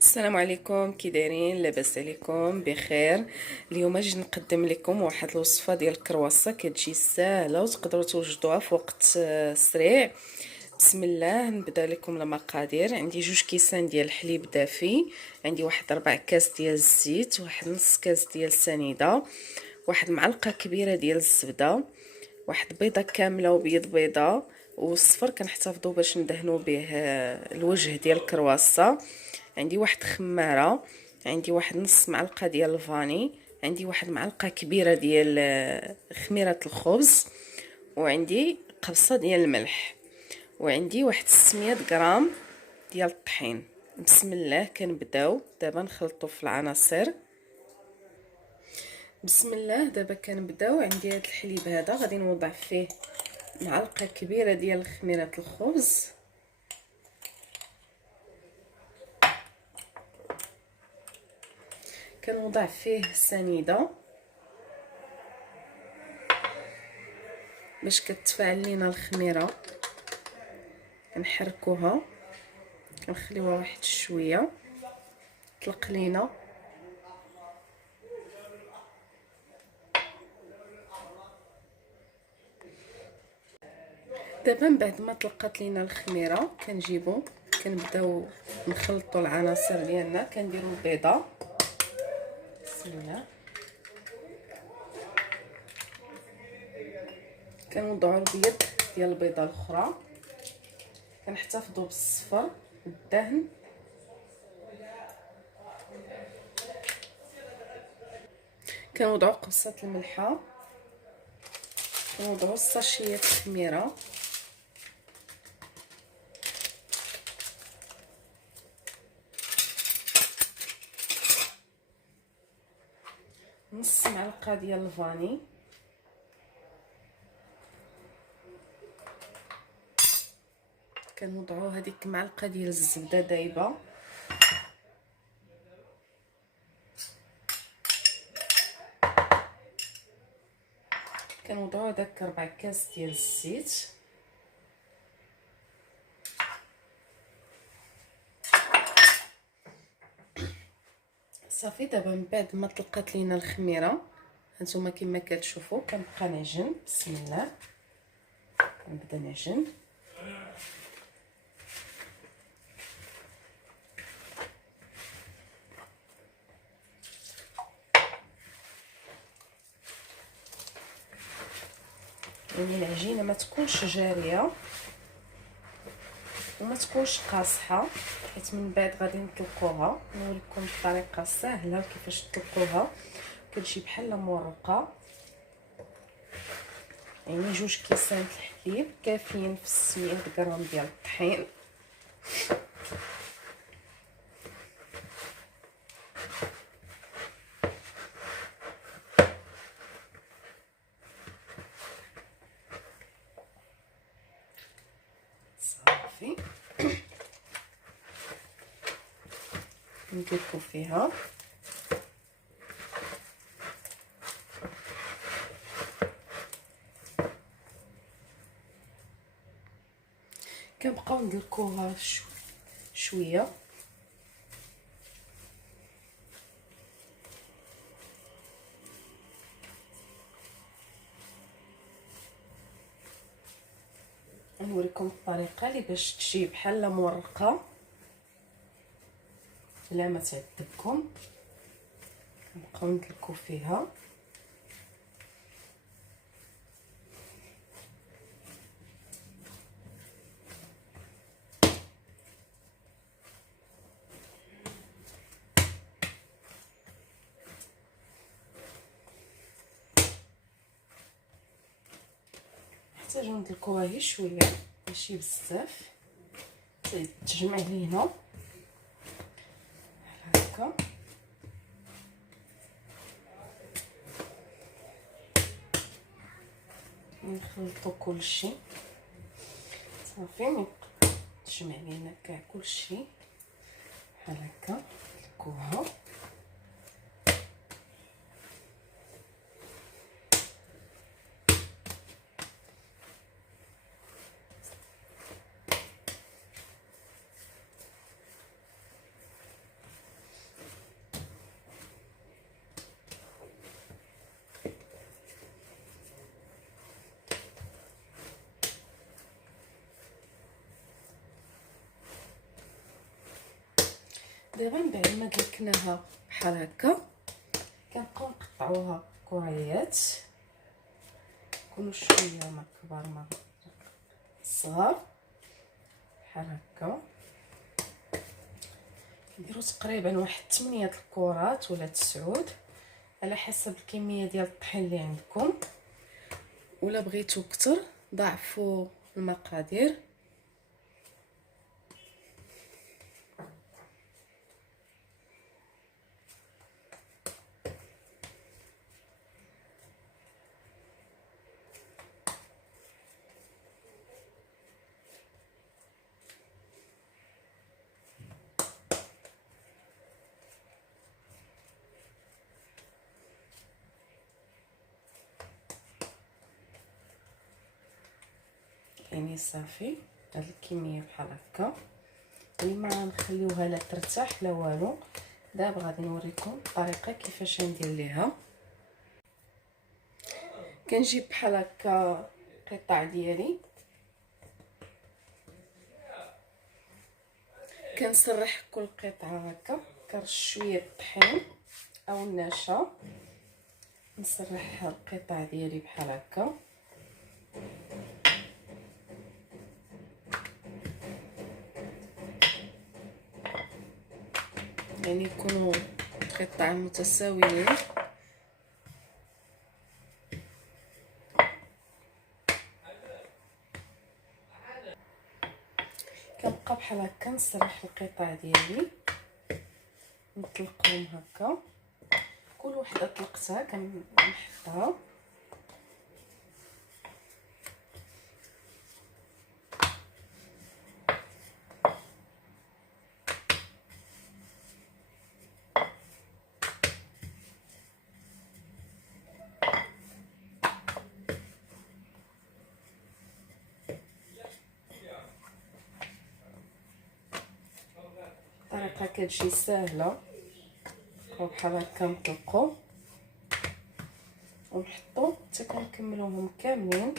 السلام عليكم، كي دايرين؟ لاباس عليكم بخير. اليوم جيت نقدم لكم واحد الوصفه ديال الكرواسه كتجي ساهله وتقدروا توجدوها في وقت سريع. بسم الله. نبدا لكم المقادير. عندي 2 كيسان ديال الحليب دافي، عندي واحد 4 كاس ديال الزيت، واحد نص كاس ديال السنيده، واحد معلقه كبيره ديال الزبده، واحد بيضه كامله وبيض بيضه، والصفر كنحتفظوا باش ندهنوا به الوجه ديال الكرواسه. عندي واحد خماره، عندي واحد نص معلقه ديال الفاني، عندي واحد معلقه كبيره ديال خميره الخبز، وعندي قبصه ديال الملح، وعندي واحد 600 غرام ديال الطحين. بسم الله كنبداو دابا نخلطوا في العناصر. بسم الله. دابا كنبداو. عندي هذا الحليب هذا غادي نوضع فيه معلقه كبيره ديال خميره الخبز، كنوضع فيه السنيده باش كتفاعل لينا الخميره، كنحركوها كنخليوها واحد شويه تطلق لينا. دابا من بعد ما طلقات لينا الخميره كنجيبو كنبداو نخلطوا العناصر ديالنا. كنديروا البيضه، بسم الله، كنوضعوا البيض ديال البيضه الاخرى، كنحتفظوا بالصفر والدهن، كنوضعوا قبصه الملحه، كنوضعوا الساشيه الخميره، نص معلقه ديال الفاني، كنوضعوا هذيك معلقه ديال الزبده دايبه، كنوضعوا داك 4 كاس ديال الزيت، صافي. دابا من بعد ما طلقات لينا الخميره هانتوما كما كتشوفوا كنبقى نعجن. بسم الله كنبدا نعجن. يعني العجينه ما تكونش جاريه وما تكونش قاصحه، حيت من بعد غادي نطلقوها. نوريكم الطريقه سهله كيفاش تطلقوها. كتجي بحال مورقه، يعني 2 كيسان الحليب كافيين في 600 غرام ديال الطحين. صافي ندلكو فيها. كنبقاو ندلكوها شويه. نوريكم الطريقه اللي باش تجي بحال مورقه بلا ما تعذبكم. نبقاو ندلكو فيها. نحتاجو ندلكوها غير شويه ماشي بزاف، تجمع لينا هكا. نخلطو كلشي صافي، تجمع لينا كاع كلشي بحال هكا. ندلكوها دابا من بعد ما دلكناها بحال هكا كنبقاو نقطعوها كريات، يكونوا شويه ما كبار ما صغار بحال هكا. نديرو تقريبا واحد 8 الكرات ولا 9 على حسب الكميه ديال الطحين اللي عندكم، ولا بغيتو كتر ضاعفوا المقادير. يعني صافي هاد الكميه بحال هكا، اللي ما نخليوها لا ترتاح لا والو. دابا غادي نوريكم الطريقه كيفاش ندير ليها. كنجيب بحال هكا قطع ديالي، كنسرح كل قطعه هكا، كنرش شويه الطحين او النشا، نسرح القطع ديالي بحال هكا. يعني يكونوا قطع متساويين. كنبقى بحال هكا نسرح القطع ديالي، نطلقهم هكا، كل وحده طلقتها كنحطها. الطريقه كتجي ساهله، وبحال هكا نطلقو ونحطو حتى كنكملوهم كاملين.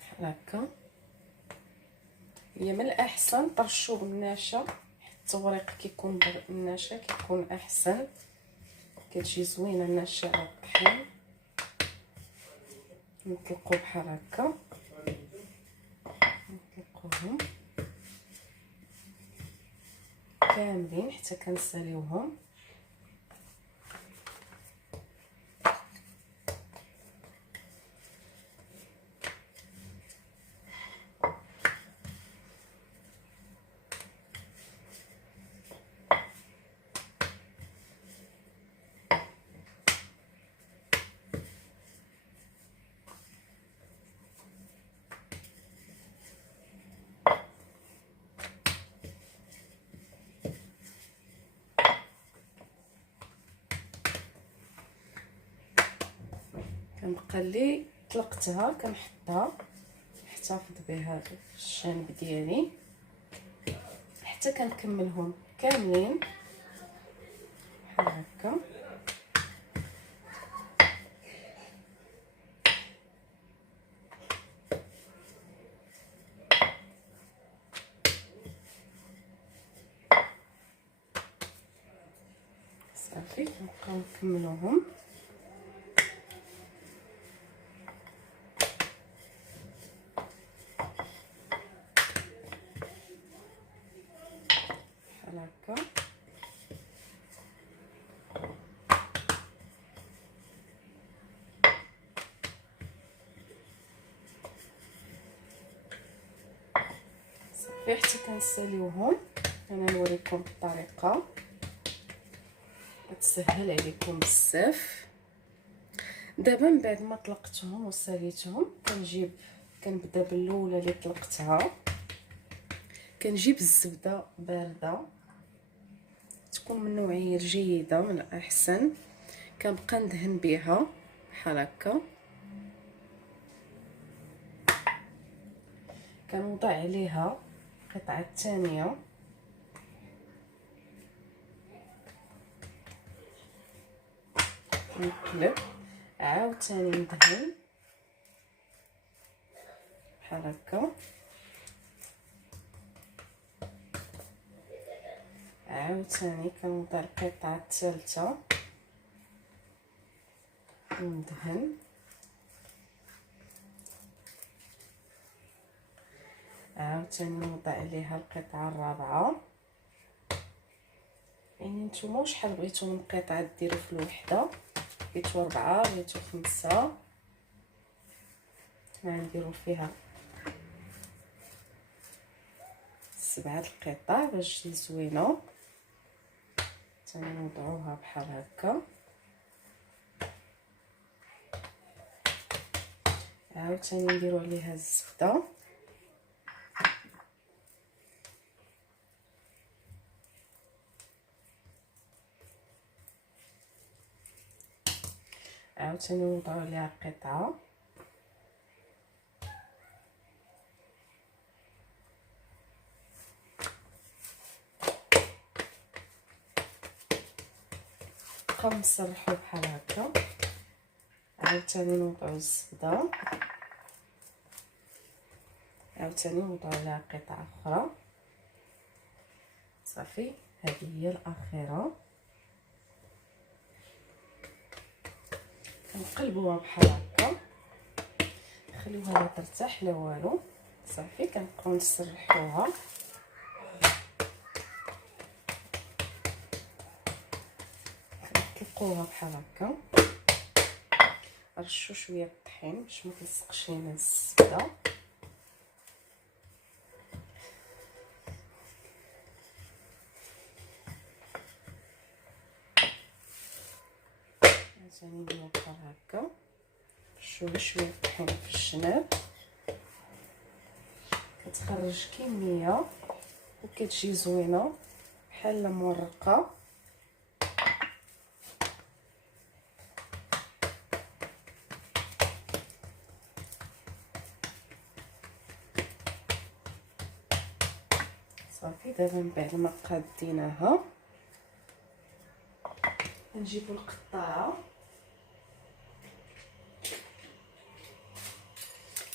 بحال هكا. هي من الاحسن طرشوه بالنشا، حيت التوريق كيكون بالنشا كيكون احسن، كتجي زوينه النشا على الطحين. نطلقو بحال هكا، نطلقوهم كاملين حتى كنساليوهم. كنبقى اللي طلقتها كنحطها، نحتفظ بها في الجانب ديالي حتى كنكملهم كاملين بحال هكا. صافي نبقاو نكملوهم. بحال هكا. صافي حتى كنساليوهم. انا نوريكم الطريقه غتسهل عليكم بزاف. دابا من بعد ما طلقتهم وساليتهم كنبدا بالاولى اللي طلقتها. كنجيب الزبده بارده تكون من نوعيه جيده من الاحسن، كنبقى ندهن بها بحال هكا. كنوضع عليها القطعه الثانيه نقلب عاوتاني ندهن بحال هكا، عاوتاني كنوضع القطعه الثالثه وندهن، عاوتاني نوضع عليها القطعه الرابعه. يعني نتوما شحال بغيتو من قطعه ديروا في الوحده، بغيتو 4 بغيتو 5، غنديروا فيها 7 القطع باش تجي زوينه. ثاني نوضعوها بحال هكا، عاوتاني نديروا عليها الزبده، عاوتاني نوضعوا عليها قطعه، نبقاو نسرحوا بحال هكا، عاوتاني نوضعوا الزبده، عاوتاني نوضعوا عليها قطعه اخرى. صافي، هذه هي الاخيره. كنقلبوها بحال هكا، نخليوها لا ترتاح لا والو. صافي، كنبقاو نسرحوها، نطلقوها بحال هكا، نرشو شويه الطحين باش ما تلصقش لينا الزبده. عاوتاني نديرو بحال هكا، نرشو شويه الطحين في الجناب، كتخرج كميه وكتجي زوينه بحال مورقه. صافي، دابا من بعد ما قاديناها نجيبو القطاعه،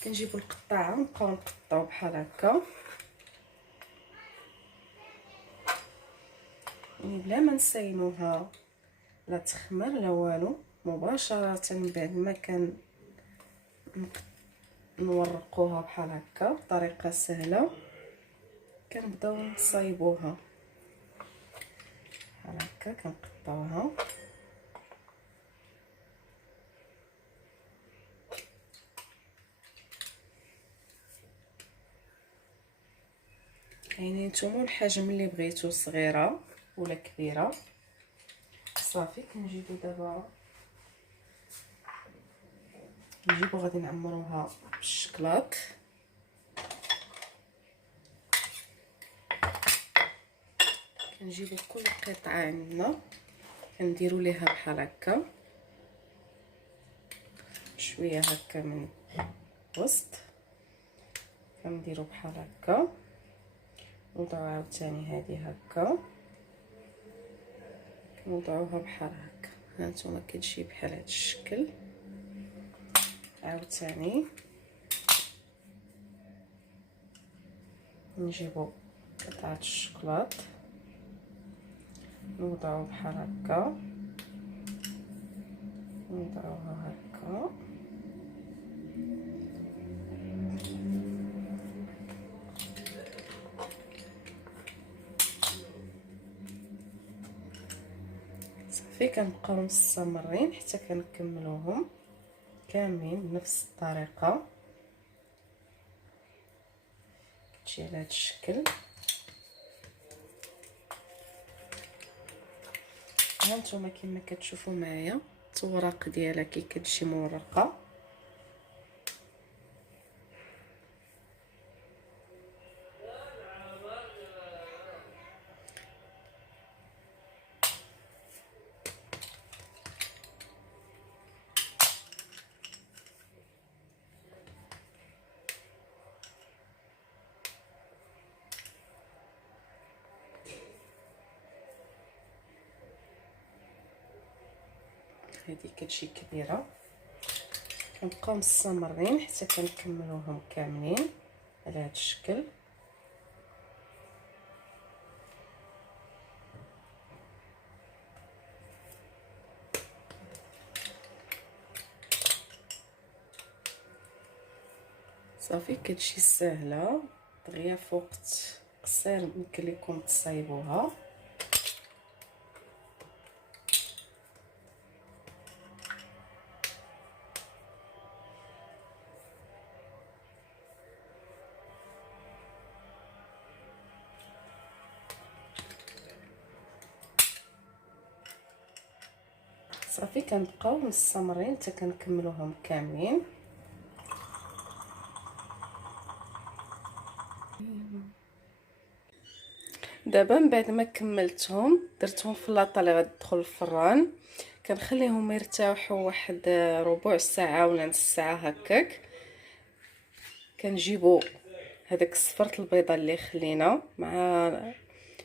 كنجيبو القطاعه ونبقاو نقطعو بحال هكا، يعني بلا ما نسينوها لا تخمر لا والو، مباشره من بعد ما نورقوها بحال هكا بطريقه سهله. كنبداو نصايبوها بحال هكا، كنقطعوها يعني نتوما الحجم اللي بغيتو، صغيره ولا كبيره. صافي، كنجيبو دابا غادي نعمروها بالشكلاط، كنجيبو كل قطعه عندنا كنديرو ليها بحال هكا شويه هكا من الوسط، كنديرو بحال هكا، نوضعو عاوتاني هذه هكا، نوضعوها بحال هكا. هانتوما كتجي بحال هذا الشكل. عاوتاني نجيبو قطعه الشكلاط نوضعو بحال هكا، نوضعوها هكا، صافي كنبقاو مستمرين حتى كنكملوهم كاملين بنفس الطريقه، كتجي على هذا الشكل. هانتوما كما كتشوفوا معايا التوراق ديالها كي كتجي مورقه. هذه كتجي كبيره. كنبقاو مستمرين حتى كنكملوهم كاملين على هذا الشكل. صافي كتجي ساهله دغيا في وقت قصير يمكن لكم تصايبوها. صافي كنبقاو مستمرين حتى كنكملوهم كاملين. دابا من بعد ما كملتهم درتهم في لاطه اللي غتدخل الفران، كنخليهم يرتاحوا واحد ربع ساعه ولا نص ساعه هكاك. كنجيبوا هذاك الصفرة البيضه اللي خلينا مع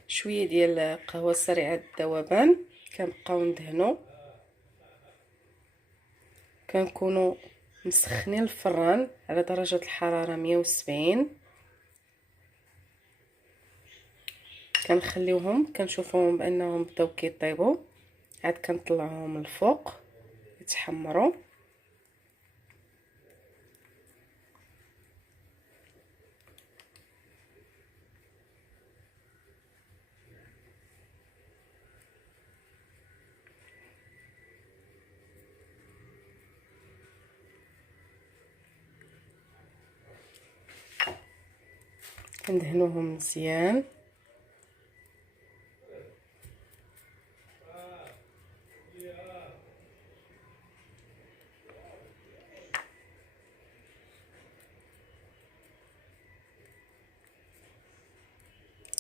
شويه ديال قهوه سريعه الذوبان، كنبقاو ندهنوا. كنكونوا مسخنين الفران على درجه الحراره 170. كنخليوهم كنشوفوهم بانهم بداو كيطيبوا، عاد كنطلعوهم الفوق يتحمروا. كندهنوهم مزيان.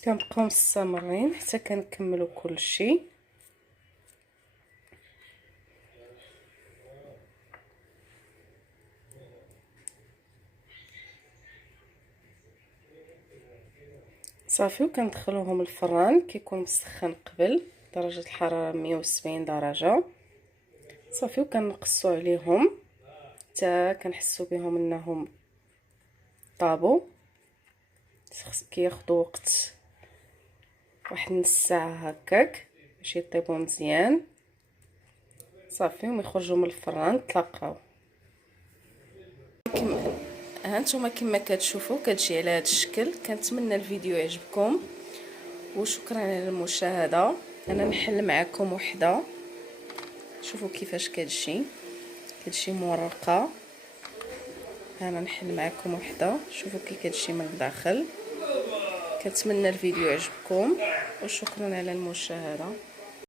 كنبقاو مستمرين حتى كنكملوا كلشي. صافي وكندخلوهم الفران كيكون مسخن قبل درجه الحراره 170 درجه. صافي وكنقصوا عليهم حتى كنحسوا بهم انهم طابوا. كياخذوا وقت واحد نص ساعه هكاك باش يطيبوا مزيان. صافي ومن يخرجوا من الفران تلاقاو. ها نتوما كما كتشوفوا كتجي على هذا الشكل. كنتمنى الفيديو يعجبكم وشكرا على المشاهده. انا نحل معكم وحده، شوفوا كيفاش كتجي مورقه. انا نحل معكم وحده، شوفوا كي كتجي من الداخل. كنتمنى الفيديو يعجبكم وشكرا على المشاهده.